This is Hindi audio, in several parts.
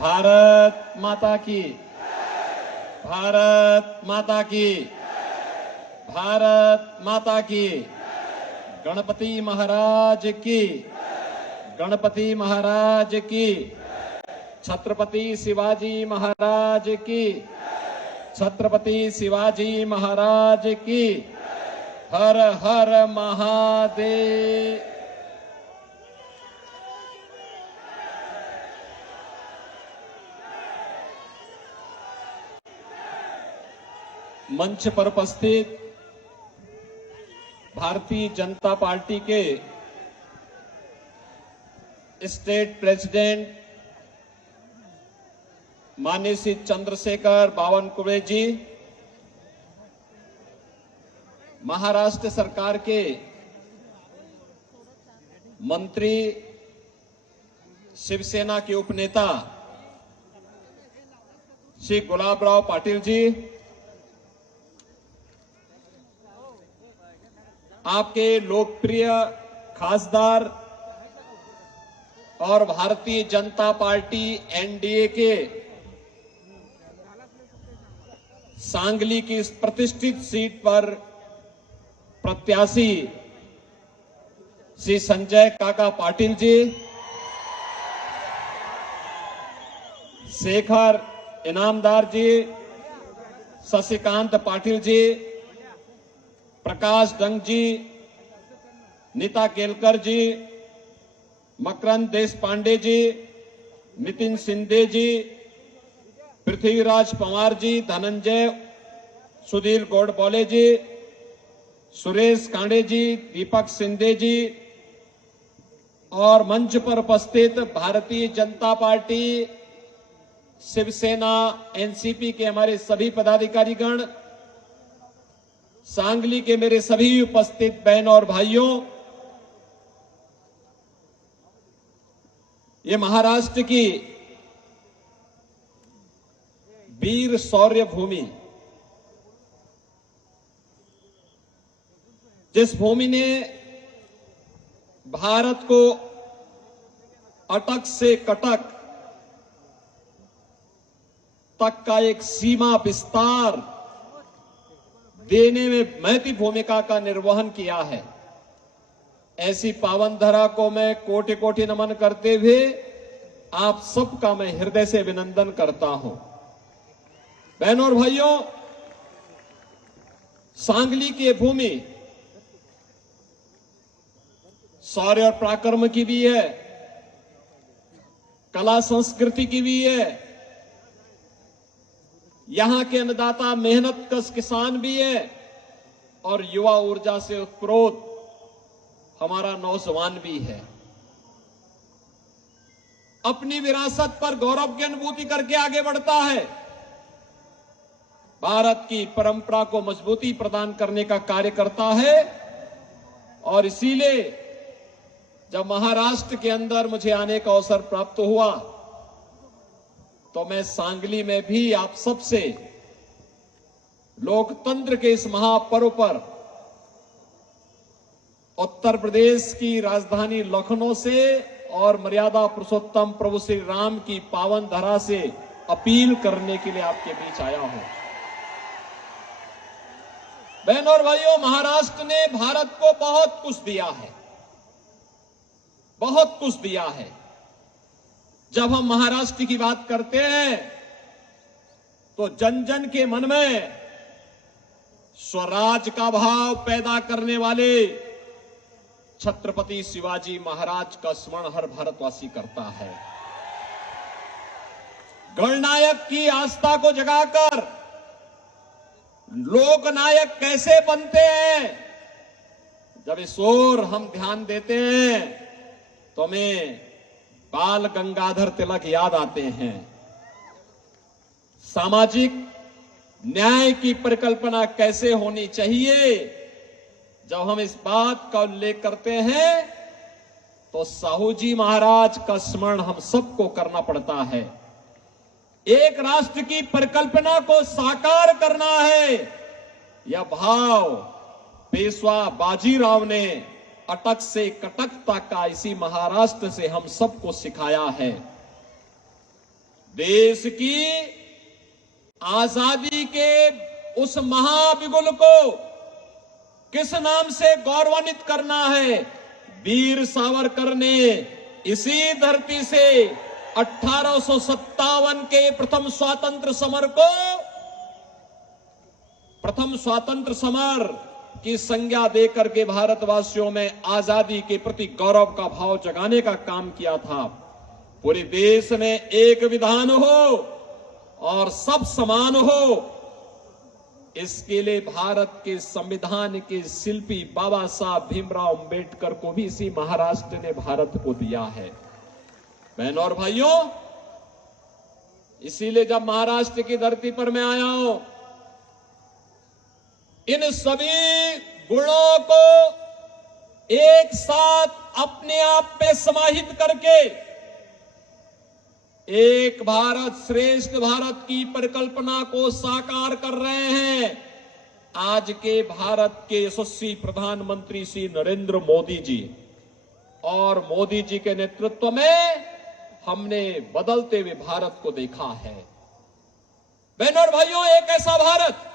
भारत माता की, भारत माता की, भारत माता की। गणपति महाराज की, गणपति महाराज की। छत्रपति शिवाजी महाराज की, छत्रपति शिवाजी महाराज की। हर हर महादेव। मंच पर उपस्थित भारतीय जनता पार्टी के स्टेट प्रेसिडेंट माननीय श्री चंद्रशेखर बावनकुळे जी, महाराष्ट्र सरकार के मंत्री, शिवसेना के उपनेता श्री गुलाबराव पाटिल जी, आपके लोकप्रिय खासदार और भारतीय जनता पार्टी एनडीए के सांगली की इस प्रतिष्ठित सीट पर प्रत्याशी श्री संजय काका पाटिल जी, शेखर इनामदार जी, शशिकांत पाटिल जी, प्रकाश डंग जी, नीता केलकर जी, मकरंद देशपांडे जी, नितिन शिंदे जी, पृथ्वीराज पंवार जी, धनंजय सुधीर गोडबोले जी, सुरेश कांडे जी, दीपक शिंदे जी और मंच पर उपस्थित भारतीय जनता पार्टी, शिवसेना, एनसीपी के हमारे सभी पदाधिकारीगण, सांगली के मेरे सभी उपस्थित बहन और भाइयों, ये महाराष्ट्र की वीर शौर्य भूमि, जिस भूमि ने भारत को अटक से कटक तक का एक सीमा विस्तार देने में महती भूमिका का निर्वहन किया है, ऐसी पावन धरा को मैं कोटि कोटि नमन करते हुए आप सबका मैं हृदय से अभिनंदन करता हूं। बहनों और भाइयों, सांगली की भूमि शौर्य और पराक्रम की भी है, कला संस्कृति की भी है, यहां के अन्नदाता मेहनत कश किसान भी है और युवा ऊर्जा से उत्प्रोत हमारा नौजवान भी है। अपनी विरासत पर गौरव की अनुभूति करके आगे बढ़ता है, भारत की परंपरा को मजबूती प्रदान करने का कार्य करता है। और इसीलिए जब महाराष्ट्र के अंदर मुझे आने का अवसर प्राप्त हुआ तो मैं सांगली में भी आप सबसे लोकतंत्र के इस महापर्व पर उत्तर प्रदेश की राजधानी लखनऊ से और मर्यादा पुरुषोत्तम प्रभु श्री राम की पावन धरा से अपील करने के लिए आपके बीच आया हूं। बहनों और भाइयों, महाराष्ट्र ने भारत को बहुत कुछ दिया है, बहुत कुछ दिया है। जब हम महाराष्ट्र की बात करते हैं तो जन जन के मन में स्वराज का भाव पैदा करने वाले छत्रपति शिवाजी महाराज का स्मरण हर भारतवासी करता है। गणनायक की आस्था को जगाकर लोकनायक कैसे बनते हैं, जब इस ओर हम ध्यान देते हैं तो हमें बाल गंगाधर तिलक याद आते हैं। सामाजिक न्याय की परिकल्पना कैसे होनी चाहिए, जब हम इस बात का उल्लेख करते हैं तो साहू जी महाराज का स्मरण हम सबको करना पड़ता है। एक राष्ट्र की परिकल्पना को साकार करना है, यह भाव पेशवा बाजीराव ने अटक से कटक तक का इसी महाराष्ट्र से हम सबको सिखाया है। देश की आजादी के उस महाबिगुल को किस नाम से गौरवान्वित करना है? वीर सावरकर ने इसी धरती से 1857 के प्रथम स्वातंत्र समर की संज्ञा देकर के भारतवासियों में आजादी के प्रति गौरव का भाव जगाने का काम किया था। पूरे देश में एक विधान हो और सब समान हो, इसके लिए भारत के संविधान के शिल्पी बाबा साहब भीमराव अंबेडकर को भी इसी महाराष्ट्र ने भारत को दिया है। बहनों और भाइयों, इसीलिए जब महाराष्ट्र की धरती पर मैं आया हूं, इन सभी गुणों को एक साथ अपने आप पे समाहित करके एक भारत श्रेष्ठ भारत की परिकल्पना को साकार कर रहे हैं आज के भारत के यशस्वी प्रधानमंत्री श्री नरेंद्र मोदी जी। और मोदी जी के नेतृत्व में हमने बदलते हुए भारत को देखा है। बहनों और भाइयों, एक ऐसा भारत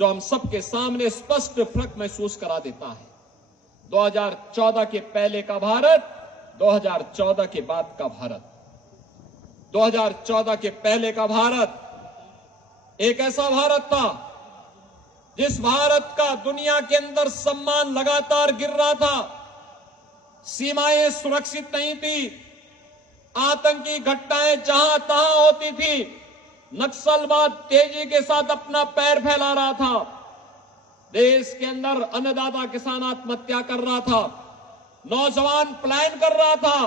जो हम सबके सामने स्पष्ट फर्क महसूस करा देता है। 2014 के पहले का भारत, 2014 के बाद का भारत। 2014 के पहले का भारत एक ऐसा भारत था जिस भारत का दुनिया के अंदर सम्मान लगातार गिर रहा था। सीमाएं सुरक्षित नहीं थी, आतंकी घटनाएं जहां तहां होती थी, नक्सलवाद तेजी के साथ अपना पैर फैला रहा था, देश के अंदर अन्नदाता किसान आत्महत्या कर रहा था, नौजवान पलायन कर रहा था,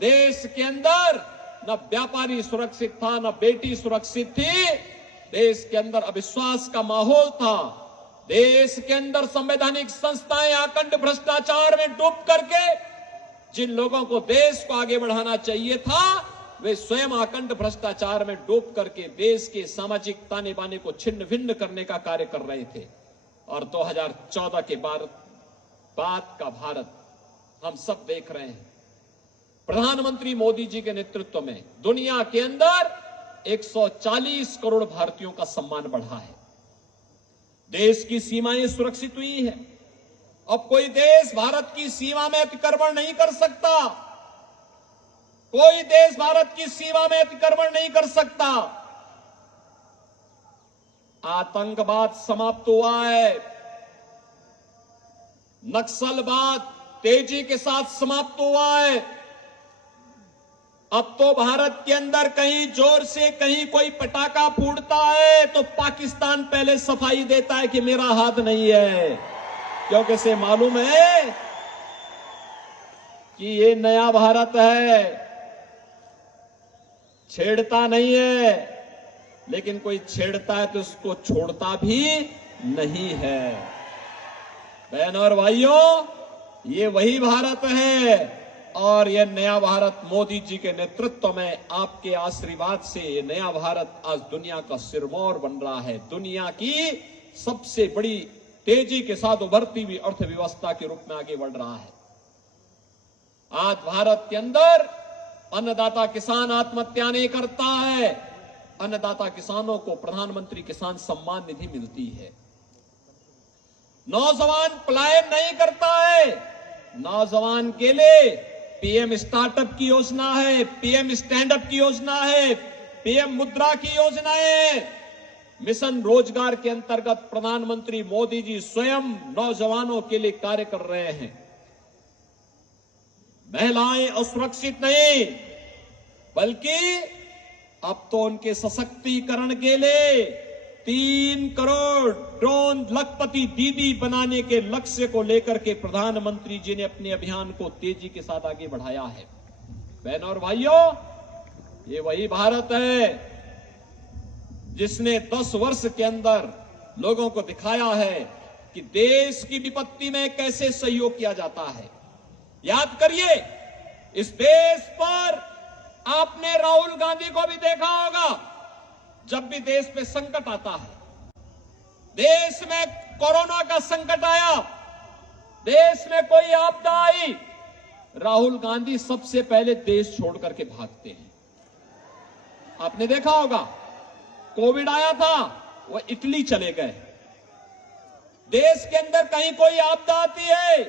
देश के अंदर न व्यापारी सुरक्षित था, न बेटी सुरक्षित थी, देश के अंदर अविश्वास का माहौल था, देश के अंदर संवैधानिक संस्थाएं आकंठ भ्रष्टाचार में डूब करके जिन लोगों को देश को आगे बढ़ाना चाहिए था, वे स्वयं आकंठ भ्रष्टाचार में डूब करके देश के सामाजिक ताने बाने को छिन्न भिन्न करने का कार्य कर रहे थे। और 2014 के बाद का भारत हम सब देख रहे हैं। प्रधानमंत्री मोदी जी के नेतृत्व में दुनिया के अंदर 140 करोड़ भारतीयों का सम्मान बढ़ा है। देश की सीमाएं सुरक्षित हुई है। अब कोई देश भारत की सीमा में अतिक्रमण नहीं कर सकता, कोई देश भारत की सीमा में अतिक्रमण नहीं कर सकता। आतंकवाद समाप्त हुआ है, नक्सलवाद तेजी के साथ समाप्त हुआ है। अब तो भारत के अंदर कहीं जोर से कहीं कोई पटाखा फूटता है तो पाकिस्तान पहले सफाई देता है कि मेरा हाथ नहीं है, क्योंकि से मालूम है कि ये नया भारत है, छेड़ता नहीं है, लेकिन कोई छेड़ता है तो उसको छोड़ता भी नहीं है। बहनों और भाइयों, ये वही भारत है और यह नया भारत मोदी जी के नेतृत्व में आपके आशीर्वाद से ये नया भारत आज दुनिया का सिरमौर बन रहा है। दुनिया की सबसे बड़ी तेजी के साथ उभरती हुई अर्थव्यवस्था के रूप में आगे बढ़ रहा है। आज भारत के अंदर अन्नदाता किसान आत्महत्या नहीं करता है, अन्नदाता किसानों को प्रधानमंत्री किसान सम्मान निधि मिलती है। नौजवान पलायन नहीं करता है, नौजवान के लिए पीएम स्टार्टअप की योजना है, पीएम स्टैंड अप की योजना है, पीएम मुद्रा की योजना है। मिशन रोजगार के अंतर्गत प्रधानमंत्री मोदी जी स्वयं नौजवानों के लिए कार्य कर रहे हैं। महिलाएं असुरक्षित नहीं, बल्कि अब तो उनके सशक्तिकरण के लिए 3 करोड़ ड्रोन लखपति दीदी बनाने के लक्ष्य को लेकर के प्रधानमंत्री जी ने अपने अभियान को तेजी के साथ आगे बढ़ाया है। बहनों और भाइयों, ये वही भारत है जिसने 10 वर्ष के अंदर लोगों को दिखाया है कि देश की विपत्ति में कैसे सहयोग किया जाता है। याद करिए, इस देश पर आपने राहुल गांधी को भी देखा होगा। जब भी देश पे संकट आता है, देश में कोरोना का संकट आया, देश में कोई आपदा आई, राहुल गांधी सबसे पहले देश छोड़ करके भागते हैं। आपने देखा होगा, कोविड आया था, वो इटली चले गए। देश के अंदर कहीं कोई आपदा आती है,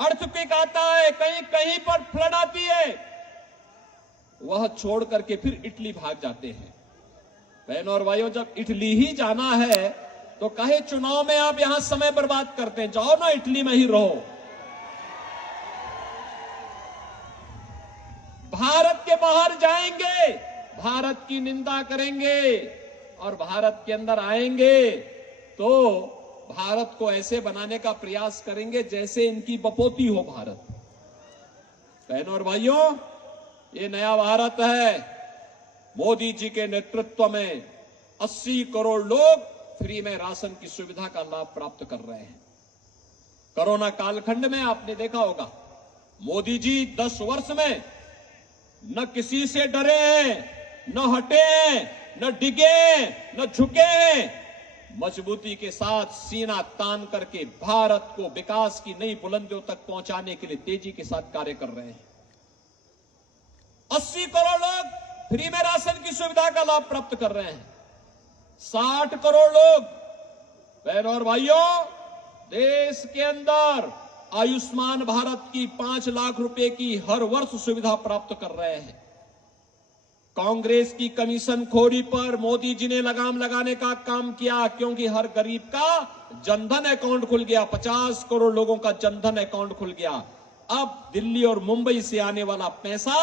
अर्थक्वेक आता है, कहीं कहीं पर फ्लड आती है, वह छोड़ करके फिर इटली भाग जाते हैं। बहनों और भाइयों, जब इटली ही जाना है तो कहे चुनाव में आप यहां समय बर्बाद करते हैं, जाओ ना इटली में ही रहो। भारत के बाहर जाएंगे, भारत की निंदा करेंगे और भारत के अंदर आएंगे तो भारत को ऐसे बनाने का प्रयास करेंगे जैसे इनकी बपोती हो भारत। बहनों और भाइयों, ये नया भारत है। मोदी जी के नेतृत्व में 80 करोड़ लोग फ्री में राशन की सुविधा का लाभ प्राप्त कर रहे हैं। कोरोना कालखंड में आपने देखा होगा, मोदी जी 10 वर्ष में न किसी से डरे हैं, न हटे हैं, न डिगे, न झुके हैं। मजबूती के साथ सीना तान करके भारत को विकास की नई बुलंदियों तक पहुंचाने के लिए तेजी के साथ कार्य कर रहे हैं। 80 करोड़ लोग फ्री में राशन की सुविधा का लाभ प्राप्त कर रहे हैं। 60 करोड़ लोग, बहनों और भाइयों, देश के अंदर आयुष्मान भारत की 5 लाख रुपए की हर वर्ष सुविधा प्राप्त कर रहे हैं। कांग्रेस की कमीशन खोरी पर मोदी जी ने लगाम लगाने का काम किया, क्योंकि हर गरीब का जनधन अकाउंट खुल गया। 50 करोड़ लोगों का जनधन अकाउंट खुल गया। अब दिल्ली और मुंबई से आने वाला पैसा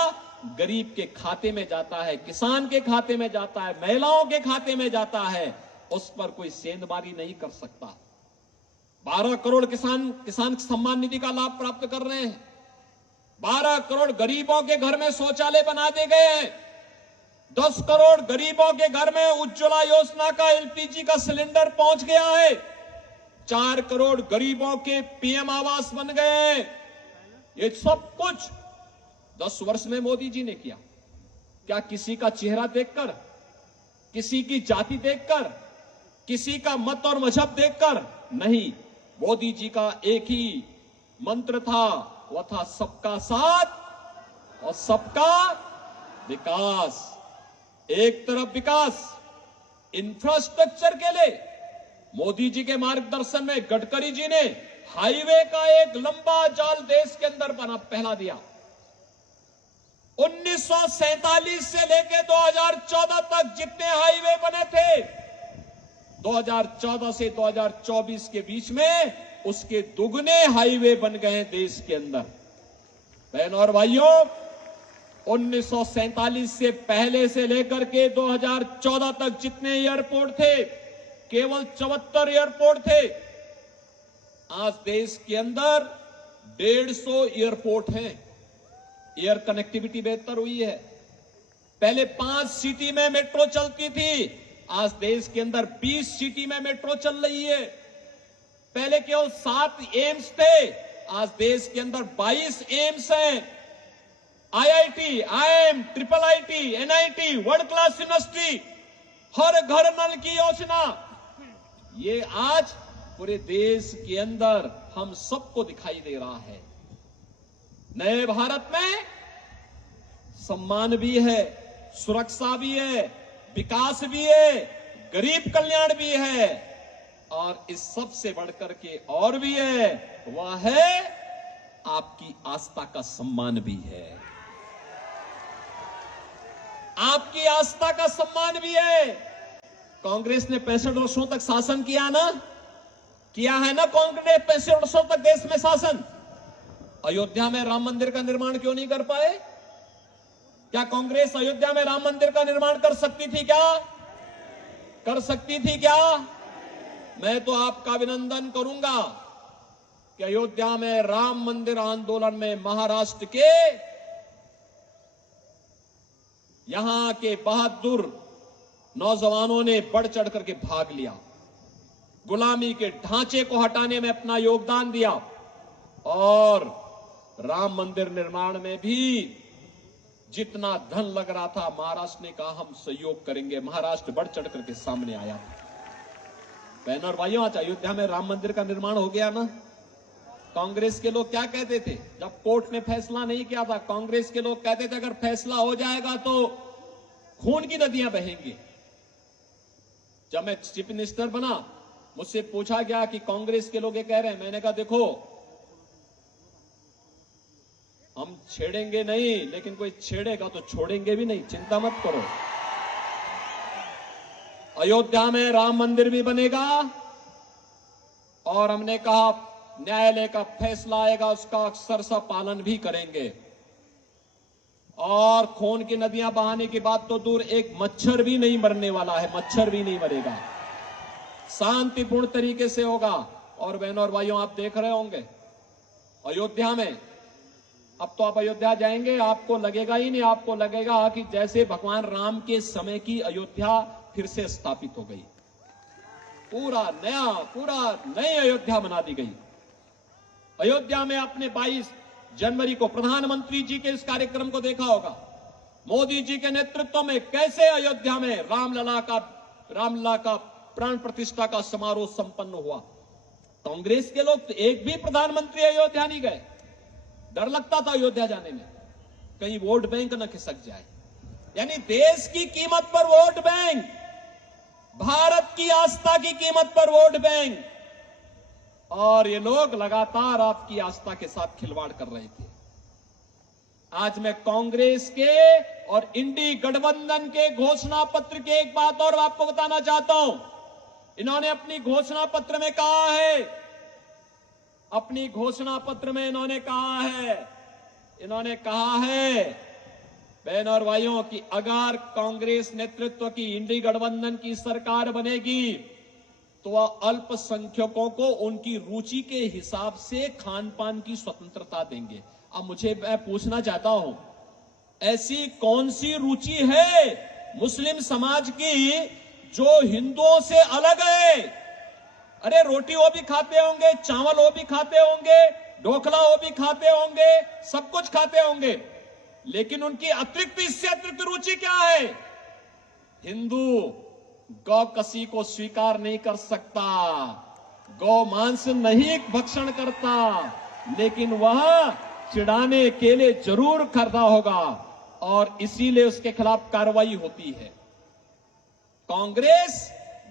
गरीब के खाते में जाता है, किसान के खाते में जाता है, महिलाओं के खाते में जाता है। उस पर कोई सेंधमारी नहीं कर सकता। 12 करोड़ किसान सम्मान निधि का लाभ प्राप्त कर रहे हैं। 12 करोड़ गरीबों के घर में शौचालय बना दिए गए हैं। 10 करोड़ गरीबों के घर में उज्ज्वला योजना का एलपीजी का सिलेंडर पहुंच गया है। 4 करोड़ गरीबों के पीएम आवास बन गए हैं। ये सब कुछ 10 वर्ष में मोदी जी ने किया। क्या किसी का चेहरा देखकर, किसी की जाति देखकर, किसी का मत और मजहब देखकर? नहीं, मोदी जी का एक ही मंत्र था, वह था सबका साथ और सबका विकास। एक तरफ विकास इंफ्रास्ट्रक्चर के लिए मोदी जी के मार्गदर्शन में गडकरी जी ने हाईवे का एक लंबा जाल देश के अंदर फैला दिया। 1947 से लेकर 2014 तक जितने हाईवे बने थे, 2014 से 2024 के बीच में उसके दुगने हाईवे बन गए हैं देश के अंदर। बहनों और भाइयों, 1947 से पहले से लेकर के 2014 तक जितने एयरपोर्ट थे, केवल 74 एयरपोर्ट थे। आज देश के अंदर 150 एयरपोर्ट हैं। एयर कनेक्टिविटी बेहतर हुई है। पहले 5 सिटी में मेट्रो चलती थी, आज देश के अंदर 20 सिटी में मेट्रो चल रही है। पहले केवल 7 एम्स थे, आज देश के अंदर 22 एम्स हैं। IIT, IIM, triple IT, NIT, world class university, हर घर नल की योजना, ये आज पूरे देश के अंदर हम सबको दिखाई दे रहा है। नए भारत में सम्मान भी है, सुरक्षा भी है, विकास भी है, गरीब कल्याण भी है, और इस सब से बढ़कर के और भी है, वह है आपकी आस्था का सम्मान भी है। आपकी आस्था का सम्मान भी है। कांग्रेस ने 65 वर्षों तक शासन किया ना, किया है ना कांग्रेस ने 65 वर्षों तक देश में शासन। अयोध्या में राम मंदिर का निर्माण क्यों नहीं कर पाए? क्या कांग्रेस अयोध्या में राम मंदिर का निर्माण कर सकती थी क्या? कर सकती थी क्या? मैं तो आपका अभिनंदन करूंगा कि अयोध्या में राम मंदिर आंदोलन में महाराष्ट्र के यहां के बहादुर नौजवानों ने बढ़ चढ़ करके भाग लिया, गुलामी के ढांचे को हटाने में अपना योगदान दिया, और राम मंदिर निर्माण में भी जितना धन लग रहा था, महाराष्ट्र ने कहा हम सहयोग करेंगे। महाराष्ट्र बढ़ चढ़ करके सामने आया। बहनों और भाइयों, आज अयोध्या में राम मंदिर का निर्माण हो गया ना। कांग्रेस के लोग क्या कहते थे जब कोर्ट ने फैसला नहीं किया था? कांग्रेस के लोग कहते थे अगर फैसला हो जाएगा तो खून की नदियां बहेंगी। जब मैं चीफ मिनिस्टर बना, मुझसे पूछा गया कि कांग्रेस के लोग ये कह रहे हैं, मैंने कहा देखो हम छेड़ेंगे नहीं, लेकिन कोई छेड़ेगा तो छोड़ेंगे भी नहीं, चिंता मत करो। अयोध्या में राम मंदिर भी बनेगा और हमने कहा न्यायालय का फैसला आएगा उसका अक्षरशः पालन भी करेंगे। और खून की नदियां बहाने की बात तो दूर, एक मच्छर भी नहीं मरने वाला है, मच्छर भी नहीं मरेगा, शांतिपूर्ण तरीके से होगा। और बहनों और भाइयों, आप देख रहे होंगे अयोध्या में, अब तो आप अयोध्या जाएंगे आपको लगेगा ही नहीं, आपको लगेगा कि जैसे भगवान राम के समय की अयोध्या फिर से स्थापित हो गई, पूरा नई अयोध्या बना दी गई। अयोध्या में आपने 22 जनवरी को प्रधानमंत्री जी के इस कार्यक्रम को देखा होगा, मोदी जी के नेतृत्व में कैसे अयोध्या में रामलला का प्राण प्रतिष्ठा का समारोह संपन्न हुआ। कांग्रेस के लोग तो एक भी प्रधानमंत्री अयोध्या नहीं गए, डर लगता था अयोध्या जाने में, कहीं वोट बैंक न खिसक जाए। यानी देश की कीमत पर वोट बैंक, भारत की आस्था की कीमत पर वोट बैंक, और ये लोग लगातार आपकी आस्था के साथ खिलवाड़ कर रहे थे। आज मैं कांग्रेस के और इंडी गठबंधन के घोषणा पत्र के एक बात और आपको बताना चाहता हूं। इन्होंने अपनी घोषणा पत्र में कहा है, अपनी घोषणा पत्र में इन्होंने कहा है बहन और भाइयों कि अगर कांग्रेस नेतृत्व की इंडी गठबंधन की सरकार बनेगी तो वह अल्पसंख्यकों को उनकी रुचि के हिसाब से खान पान की स्वतंत्रता देंगे। अब मुझे मैं पूछना चाहता हूं, ऐसी कौन सी रुचि है मुस्लिम समाज की जो हिंदुओं से अलग है? अरे रोटी वो भी खाते होंगे, चावल वो भी खाते होंगे, ढोकला वो भी खाते होंगे, सब कुछ खाते होंगे, लेकिन उनकी अतिरिक्त, इससे अतिरिक्त रुचि क्या है? हिंदू गौ कसी को स्वीकार नहीं कर सकता, गौ मांस नहीं भक्षण करता, लेकिन वह चिढ़ाने के लिए जरूर करता होगा और इसीलिए उसके खिलाफ कार्रवाई होती है। कांग्रेस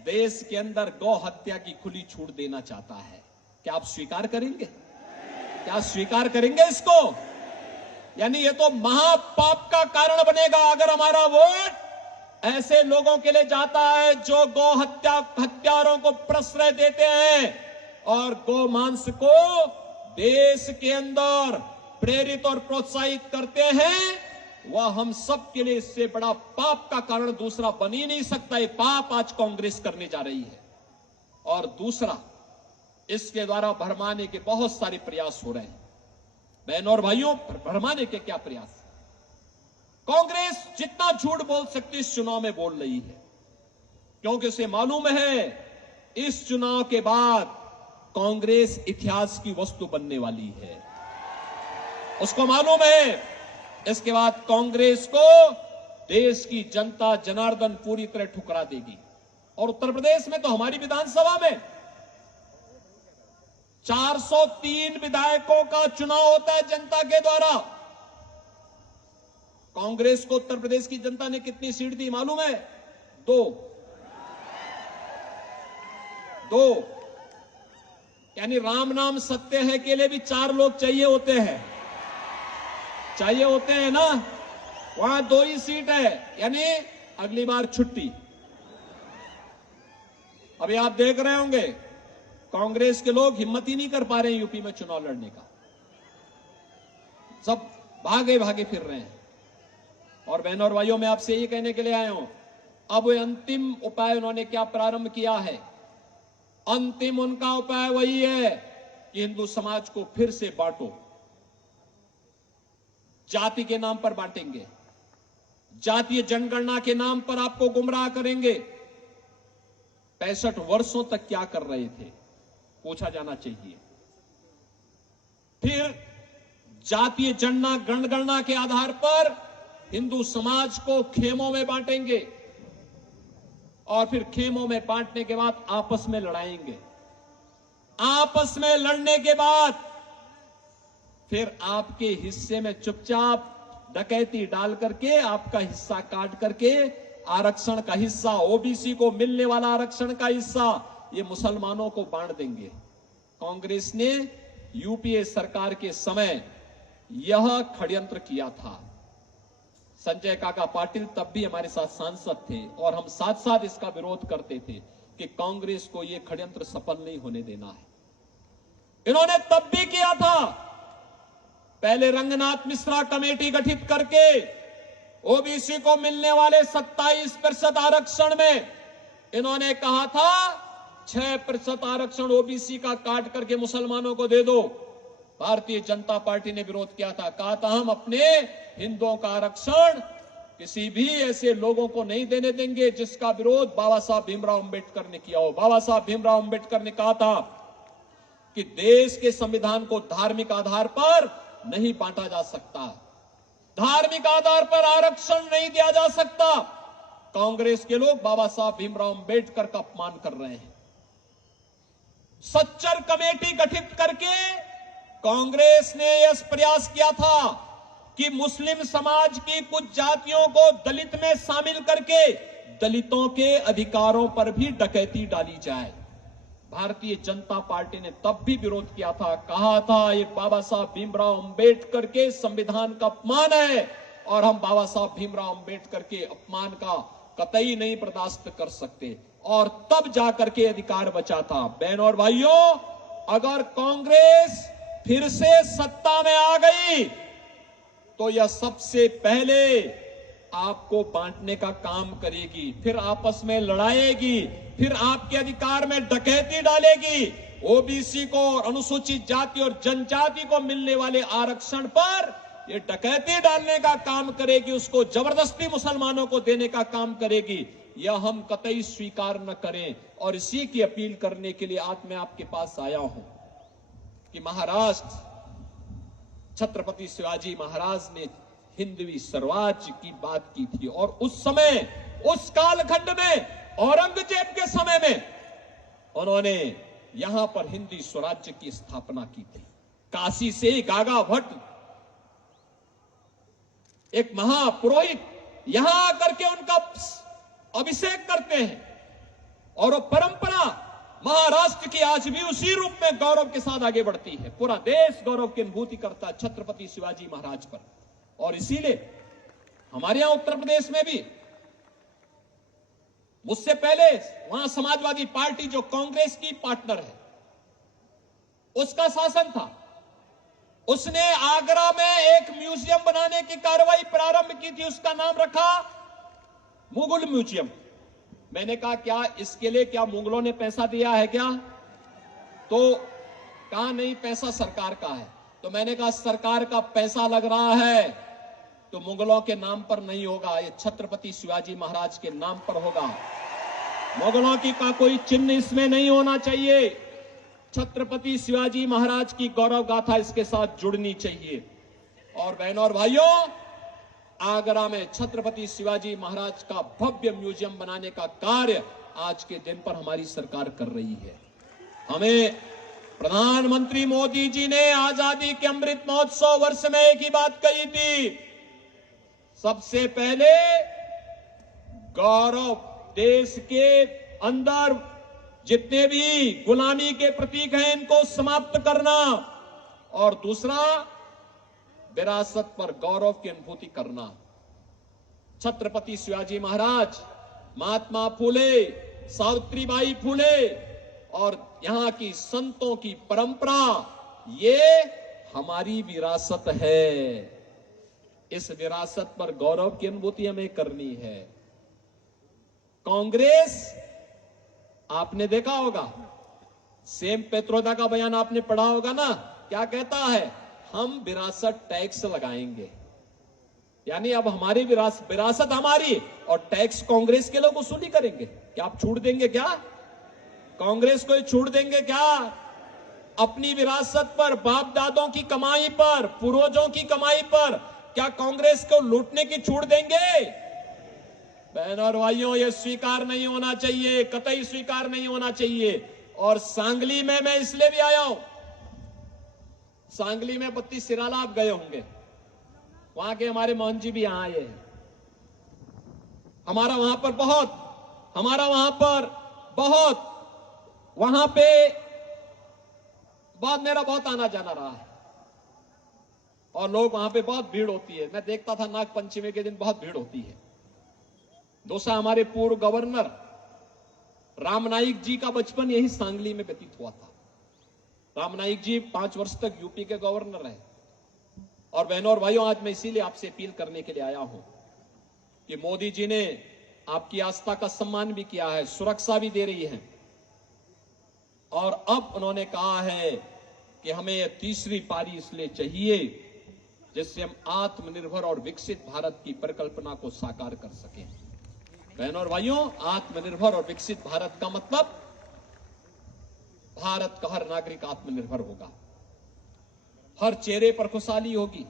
देश के अंदर गौ हत्या की खुली छूट देना चाहता है। क्या आप स्वीकार करेंगे? क्या स्वीकार करेंगे इसको? यानी ये तो महापाप का कारण बनेगा अगर हमारा वोट ऐसे लोगों के लिए जाता है जो गौ हत्यारों को प्रश्रय देते हैं और गौ मांस को देश के अंदर प्रेरित और प्रोत्साहित करते हैं। वह हम सब के लिए इससे बड़ा पाप का कारण दूसरा बन ही नहीं सकता। ये पाप आज कांग्रेस करने जा रही है। और दूसरा, इसके द्वारा भरमाने के बहुत सारे प्रयास हो रहे हैं। बहनों और भाइयों, भरमाने के क्या प्रयास? कांग्रेस जितना झूठ बोल सकती इस चुनाव में बोल रही है, क्योंकि उसे मालूम है इस चुनाव के बाद कांग्रेस इतिहास की वस्तु बनने वाली है। उसको मालूम है इसके बाद कांग्रेस को देश की जनता जनार्दन पूरी तरह ठुकरा देगी। और उत्तर प्रदेश में तो हमारी विधानसभा में 403 विधायकों का चुनाव होता है जनता के द्वारा। कांग्रेस को उत्तर प्रदेश की जनता ने कितनी सीट दी मालूम है? 2। यानी राम नाम सत्य है के लिए भी 4 लोग चाहिए होते हैं ना। वहां 2 ही सीट है, यानी अगली बार छुट्टी। अभी आप देख रहे होंगे कांग्रेस के लोग हिम्मत ही नहीं कर पा रहे हैं यूपी में चुनाव लड़ने का, सब भागे फिर रहे हैं। और बहनों और भाइयों, मैं आपसे ये कहने के लिए आया हूं, अब वो अंतिम उपाय उन्होंने क्या प्रारंभ किया है? अंतिम उनका उपाय वही है कि हिंदू समाज को फिर से बांटो। जाति के नाम पर बांटेंगे, जातीय जनगणना के नाम पर आपको गुमराह करेंगे। 65 वर्षों तक क्या कर रहे थे पूछा जाना चाहिए। फिर जातीय जनगणना के आधार पर हिंदू समाज को खेमों में बांटेंगे और फिर खेमों में बांटने के बाद आपस में लड़ाएंगे। आपस में लड़ने के बाद फिर आपके हिस्से में चुपचाप डकैती डाल करके, आपका हिस्सा काट करके आरक्षण का हिस्सा, ओबीसी को मिलने वाला आरक्षण का हिस्सा ये मुसलमानों को बांट देंगे। कांग्रेस ने यूपीए सरकार के समय यह षड्यंत्र किया था। संजय काका पाटिल तब भी हमारे साथ सांसद थे और हम साथ साथ इसका विरोध करते थे कि कांग्रेस को यह षड्यंत्र सफल नहीं होने देना है। इन्होंने तब भी किया था। पहले रंगनाथ मिश्रा कमेटी गठित करके ओबीसी को मिलने वाले 27% आरक्षण में इन्होंने कहा था 6% आरक्षण ओबीसी का काट करके मुसलमानों को दे दो। भारतीय जनता पार्टी ने विरोध किया था, कहा था हम अपने हिंदुओं का आरक्षण किसी भी ऐसे लोगों को नहीं देने देंगे जिसका विरोध बाबा साहब भीमराव अंबेडकर ने किया हो। बाबा साहब भीमराव अंबेडकर ने कहा था कि देश के संविधान को धार्मिक आधार पर नहीं बांटा जा सकता, धार्मिक आधार पर आरक्षण नहीं दिया जा सकता। कांग्रेस के लोग बाबा साहब भीमराव अंबेडकर का अपमान कर रहे हैं। सच्चर कमेटी गठित करके कांग्रेस ने यह प्रयास किया था कि मुस्लिम समाज की कुछ जातियों को दलित में शामिल करके दलितों के अधिकारों पर भी डकैती डाली जाए। भारतीय जनता पार्टी ने तब भी विरोध किया था, कहा था ये बाबा साहब भीमराव अंबेडकर के संविधान का अपमान है और हम बाबा साहब भीमराव अंबेडकर के अपमान का कतई नहीं बर्दाश्त कर सकते। और तब जाकर के अधिकार बचा था। बहनों और भाइयों, अगर कांग्रेस फिर से सत्ता में आ गई तो यह सबसे पहले आपको बांटने का काम करेगी, फिर आपस में लड़ाएगी, फिर आपके अधिकार में डकैती डालेगी। ओबीसी को और अनुसूचित जाति और जनजाति को मिलने वाले आरक्षण पर यह डकैती डालने का काम करेगी, उसको जबरदस्ती मुसलमानों को देने का काम करेगी। यह हम कतई स्वीकार न करें। और इसी की अपील करने के लिए आज मैं आपके पास आया हूं कि महाराष्ट्र छत्रपति शिवाजी महाराज ने हिंदवी स्वराज्य की बात की थी और उस समय, उस कालखंड में, औरंगजेब के समय में उन्होंने यहां पर हिंदी स्वराज्य की स्थापना की थी। काशी से गागा भट्ट एक महापुरोहित यहां आकर के उनका अभिषेक करते हैं और वो परंपरा महाराष्ट्र की आज भी उसी रूप में गौरव के साथ आगे बढ़ती है। पूरा देश गौरव की अनुभूति करता है छत्रपति शिवाजी महाराज पर। और इसीलिए हमारे यहां उत्तर प्रदेश में भी मुझसे पहले वहां समाजवादी पार्टी जो कांग्रेस की पार्टनर है उसका शासन था। उसने आगरा में एक म्यूजियम बनाने की कार्रवाई प्रारंभ की थी, उसका नाम रखा मुगल म्यूजियम। मैंने कहा क्या इसके लिए क्या मुगलों ने पैसा दिया है क्या? तो कहा नहीं, पैसा सरकार का है। तो मैंने कहा सरकार का पैसा लग रहा है तो मुगलों के नाम पर नहीं होगा, ये छत्रपति शिवाजी महाराज के नाम पर होगा। मुगलों की का कोई चिन्ह इसमें नहीं होना चाहिए। छत्रपति शिवाजी महाराज की गौरव गाथा इसके साथ जुड़नी चाहिए। और बहनों और भाइयों, आगरा में छत्रपति शिवाजी महाराज का भव्य म्यूजियम बनाने का कार्य आज के दिन पर हमारी सरकार कर रही है। हमें प्रधानमंत्री मोदी जी ने आजादी के अमृत महोत्सव वर्ष में एक ही बात कही थी, सबसे पहले गौरव, देश के अंदर जितने भी गुलामी के प्रतीक हैं इनको समाप्त करना, और दूसरा विरासत पर गौरव की अनुभूति करना। छत्रपति शिवाजी महाराज, महात्मा फूले, सावित्रीबाई फूले और यहां की संतों की परंपरा, ये हमारी विरासत है। इस विरासत पर गौरव की अनुभूति हमें करनी है। कांग्रेस, आपने देखा होगा, सेम पेत्रोदा का बयान आपने पढ़ा होगा ना, क्या कहता है? हम विरासत टैक्स लगाएंगे, यानी अब हमारी विरासत हमारी और टैक्स कांग्रेस के लोग वसूली करेंगे। क्या आप छूट देंगे क्या? कांग्रेस को छूट देंगे क्या? अपनी विरासत पर, बाप दादों की कमाई पर, पूर्वजों की कमाई पर क्या कांग्रेस को लूटने की छूट देंगे? बहनों और भाइयों, यह स्वीकार नहीं होना चाहिए, कतई स्वीकार नहीं होना चाहिए। और सांगली में मैं इसलिए भी आया हूं, सांगली में बत्ती सिराला आप गए होंगे, वहां के हमारे मोहन जी भी यहां आए हैं। हमारा वहां पर बहुत वहां पे मेरा बहुत आना जाना रहा है और लोग वहां पे बहुत भीड़ होती है। मैं देखता था नाग पंचमी के दिन बहुत भीड़ होती है। दूसरा, हमारे पूर्व गवर्नर राम नाईक जी का बचपन यही सांगली में व्यतीत हुआ था। राम नाईक जी 5 वर्ष तक यूपी के गवर्नर रहे। और बहनों और भाइयों, आज मैं इसीलिए आपसे अपील करने के लिए आया हूं कि मोदी जी ने आपकी आस्था का सम्मान भी किया है, सुरक्षा भी दे रही है, और अब उन्होंने कहा है कि हमें यह तीसरी पारी इसलिए चाहिए जिससे हम आत्मनिर्भर और विकसित भारत की परिकल्पना को साकार कर सकें। बहनों और भाइयों, आत्मनिर्भर और विकसित भारत का मतलब भारत का हर नागरिक आत्मनिर्भर होगा, हर चेहरे पर खुशहाली होगी,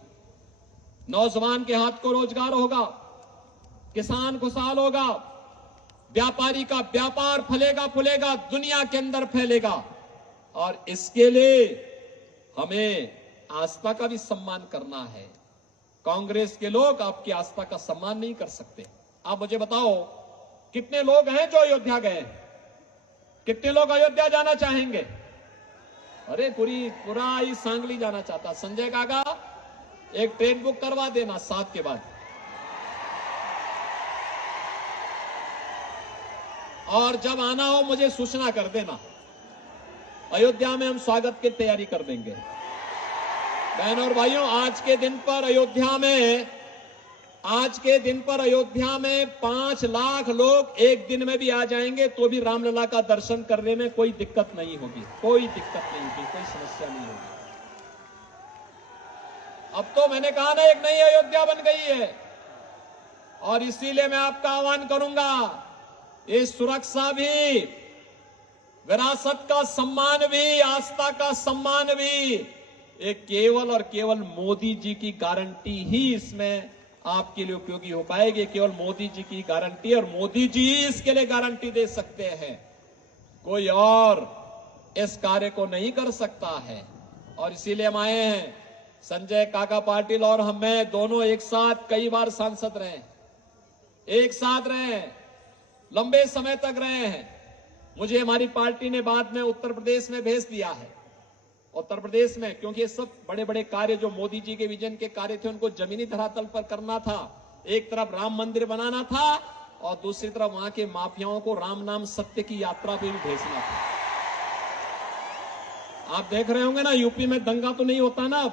नौजवान के हाथ को रोजगार होगा, किसान खुशहाल होगा, व्यापारी का व्यापार फलेगा फूलेगा, दुनिया के अंदर फैलेगा। और इसके लिए हमें आस्था का भी सम्मान करना है। कांग्रेस के लोग आपकी आस्था का सम्मान नहीं कर सकते। आप मुझे बताओ, कितने लोग हैं जो अयोध्या गए हैं? कितने लोग अयोध्या जाना चाहेंगे? अरे पूरा ही सांगली जाना चाहता। संजय काका, एक ट्रेन बुक करवा देना 7 के बाद, और जब आना हो मुझे सूचना कर देना। अयोध्या में हम स्वागत की तैयारी कर देंगे। बहनों और भाइयों, आज के दिन पर अयोध्या में 5 लाख लोग एक दिन में भी आ जाएंगे तो भी रामलला का दर्शन करने में कोई दिक्कत नहीं होगी, कोई समस्या नहीं होगी। अब तो मैंने कहा ना, एक नई अयोध्या बन गई है, और इसीलिए मैं आपका आह्वान करूंगा, ये सुरक्षा भी, विरासत का सम्मान भी, आस्था का सम्मान भी, ये केवल और केवल मोदी जी की गारंटी ही इसमें आपके लिए उपयोगी हो पाएगी। केवल मोदी जी की गारंटी, और मोदी जी इसके लिए गारंटी दे सकते हैं, कोई और इस कार्य को नहीं कर सकता है। और इसीलिए हम आए हैं। संजय काका पाटिल और मैं दोनों एक साथ कई बार सांसद रहे, एक साथ रहे, लंबे समय तक रहे हैं। मुझे हमारी पार्टी ने बाद में उत्तर प्रदेश में भेज दिया है। उत्तर प्रदेश में, क्योंकि ये सब बड़े बड़े कार्य जो मोदी जी के विजन के कार्य थे, उनको जमीनी धरातल पर करना था। एक तरफ राम मंदिर बनाना था और दूसरी तरफ वहां के माफियाओं को राम नाम सत्य की यात्रा पे भी भेजना था। आप देख रहे होंगे ना, यूपी में दंगा तो नहीं होता ना अब?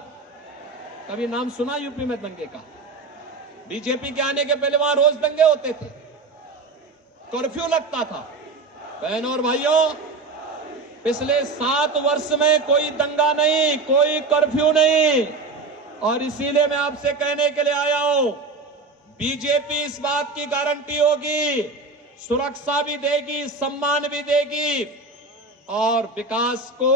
कभी नाम सुना यूपी में दंगे का? बीजेपी के आने के पहले वहां रोज दंगे होते थे, कर्फ्यू लगता था। बहनों और भाइयों, पिछले 7 वर्ष में कोई दंगा नहीं, कोई कर्फ्यू नहीं। और इसीलिए मैं आपसे कहने के लिए आया हूं, बीजेपी इस बात की गारंटी होगी, सुरक्षा भी देगी, सम्मान भी देगी, और विकास को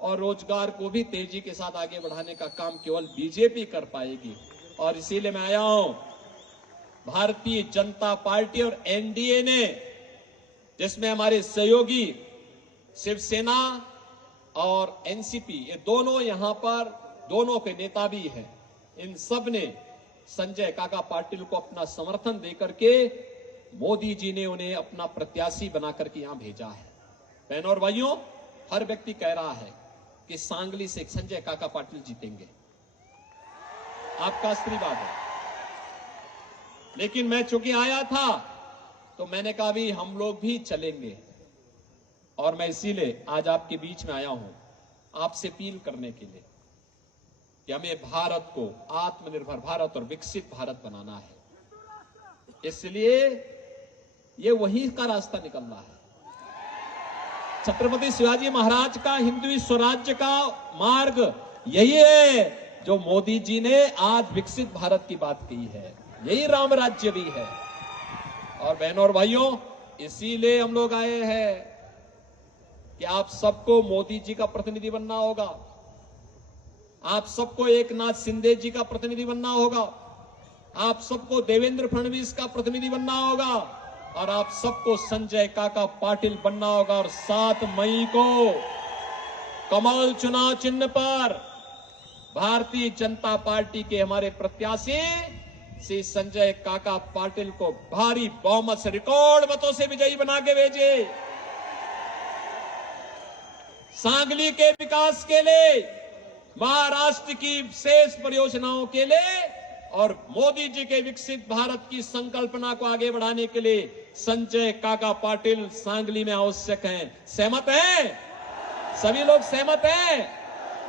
और रोजगार को भी तेजी के साथ आगे बढ़ाने का काम केवल बीजेपी कर पाएगी। और इसीलिए मैं आया हूं, भारतीय जनता पार्टी और एनडीए ने, जिसमें हमारे सहयोगी शिवसेना और एनसीपी, ये दोनों यहां पर, दोनों के नेता भी हैं, इन सब ने संजय काका पाटिल को अपना समर्थन देकर के मोदी जी ने उन्हें अपना प्रत्याशी बनाकर के यहां भेजा है। बहनों और भाइयों, हर व्यक्ति कह रहा है कि सांगली से संजय काका पाटिल जीतेंगे। आपका आशीर्वाद है। लेकिन मैं चूंकि आया था तो मैंने कहा भी हम लोग भी चलेंगे, और मैं इसीलिए आज आपके बीच में आया हूं, आपसे अपील करने के लिए कि हमें भारत को आत्मनिर्भर भारत और विकसित भारत बनाना है। इसलिए ये वही का रास्ता निकलना है। छत्रपति शिवाजी महाराज का हिंदवी स्वराज्य का मार्ग यही है जो मोदी जी ने आज विकसित भारत की बात की है, यही राम राज्य भी है। और बहनों और भाइयों, इसीलिए हम लोग आए हैं कि आप सबको मोदी जी का प्रतिनिधि बनना होगा, आप सबको एकनाथ शिंदे जी का प्रतिनिधि बनना होगा, आप सबको देवेंद्र फडणवीस का प्रतिनिधि बनना होगा, और आप सबको संजय काका पाटिल बनना होगा। और 7 मई को कमल चुनाव चिन्ह पर भारतीय जनता पार्टी के हमारे प्रत्याशी श्री संजय काका पाटिल को भारी बहुमत से, रिकॉर्ड मतों से विजयी बना के भेजे। सांगली के विकास के लिए, महाराष्ट्र की शेष परियोजनाओं के लिए और मोदी जी के विकसित भारत की संकल्पना को आगे बढ़ाने के लिए संजय काका पाटिल सांगली में आवश्यक हैं। सहमत हैं? सभी लोग सहमत हैं?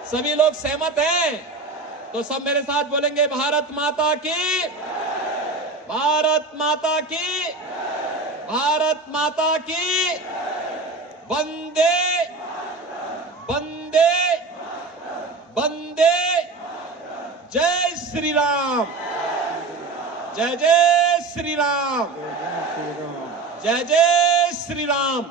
सभी लोग सहमत हैं? तो सब मेरे साथ बोलेंगे, भारत माता की, भारत माता की, भारत माता की, वंदे वंदे वंदे, जय श्री राम, जय जय श्री राम, जय जय श्री राम।